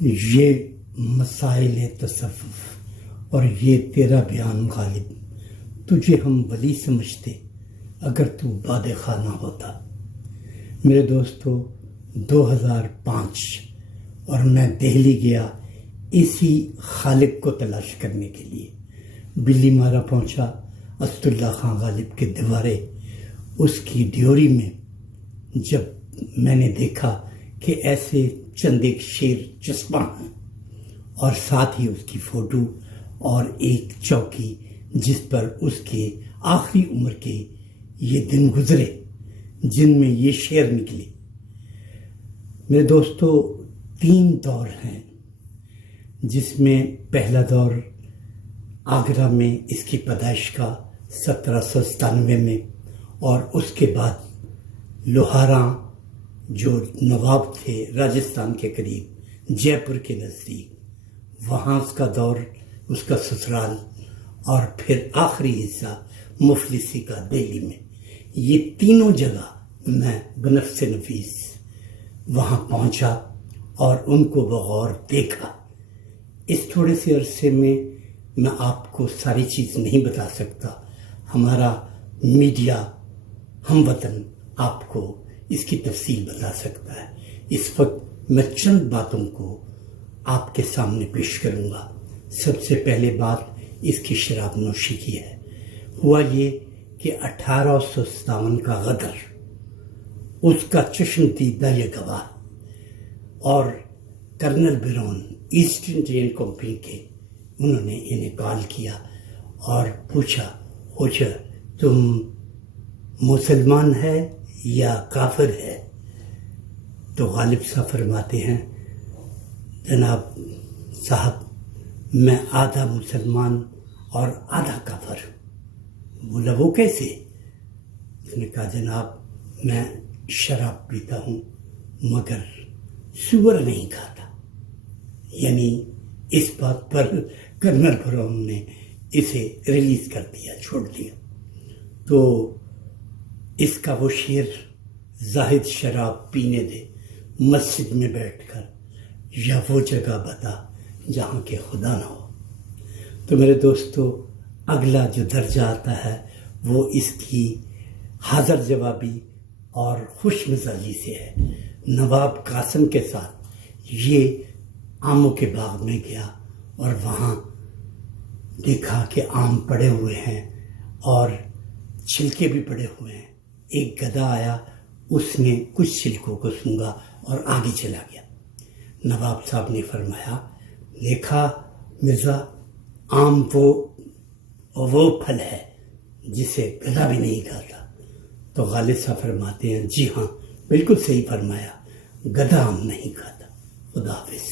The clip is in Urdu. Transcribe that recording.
یہ مسائل تصوف اور یہ تیرا بیان غالب، تجھے ہم ولی سمجھتے اگر تو باد خانہ ہوتا۔ میرے دوستو، 2005 اور میں دہلی گیا اسی خالق کو تلاش کرنے کے لیے۔ بلی مارا پہنچا اسد اللہ خان غالب کے دیوارے، اس کی ڈیوری میں جب میں نے دیکھا کہ ایسے چند ایک شیر چسپاں ہیں اور ساتھ ہی اس کی فوٹو اور ایک چوکی جس پر اس کے آخری عمر کے یہ دن گزرے جن میں یہ شعر نکلے۔ میرے دوستو، 3 دور ہیں جس میں پہلا دور آگرہ میں اس کی پیدائش کا 1797 میں، اور اس کے بعد لوہاراں جو نواب تھے راجستھان کے قریب جے پور کے نزدیک، وہاں اس کا دور، اس کا سسرال، اور پھر آخری حصہ مفلسی کا دہلی میں۔ یہ تینوں جگہ میں بنفس نفیس وہاں پہنچا اور ان کو بغور دیکھا۔ اس تھوڑے سے عرصے میں آپ کو ساری چیز نہیں بتا سکتا، ہمارا میڈیا ہم وطن آپ کو اس کی تفصیل بتا سکتا ہے۔ اس وقت میں چند باتوں کو آپ کے سامنے پیش کروں گا۔ سب سے پہلے بات اس کی شراب نوشی کی ہے۔ ہوا یہ کہ 1857 کا غدر، اس کا چشم دیدہ یہ گواہ، اور کرنل برون ایسٹ انڈین کمپنی کے، انہوں نے انہیں کال کیا اور پوچھا، خوجا تم مسلمان ہے یا کافر ہے؟ تو غالب صاحب فرماتے ہیں، جناب صاحب میں آدھا مسلمان اور آدھا کافر ہوں۔ بولا وہ کیسے؟ اس نے کہا، جناب میں شراب پیتا ہوں مگر سور نہیں کھاتا۔ یعنی اس بات پر کرنل برون نے اسے ریلیز کر دیا، چھوڑ دیا۔ تو اس کا وہ شعر، زاہد شراب پینے دے مسجد میں بیٹھ کر، یا وہ جگہ بتا جہاں کے خدا نہ ہو۔ تو میرے دوستو، اگلا جو درجہ آتا ہے وہ اس کی حاضر جوابی اور خوش مزاجی سے ہے۔ نواب قاسم کے ساتھ یہ آموں کے باغ میں گیا اور وہاں دیکھا کہ آم پڑے ہوئے ہیں اور چھلکے بھی پڑے ہوئے ہیں۔ ایک گدھا آیا، اس نے کچھ چھلکوں کو سونگھا اور آگے چلا گیا۔ نواب صاحب نے فرمایا، دیکھا مرزا، آم وہ پھل ہے جسے گدھا بھی نہیں کھاتا۔ تو غالب صاحب فرماتے ہیں، جی ہاں بالکل صحیح فرمایا، گدھا آم نہیں کھاتا۔ خدا حافظ۔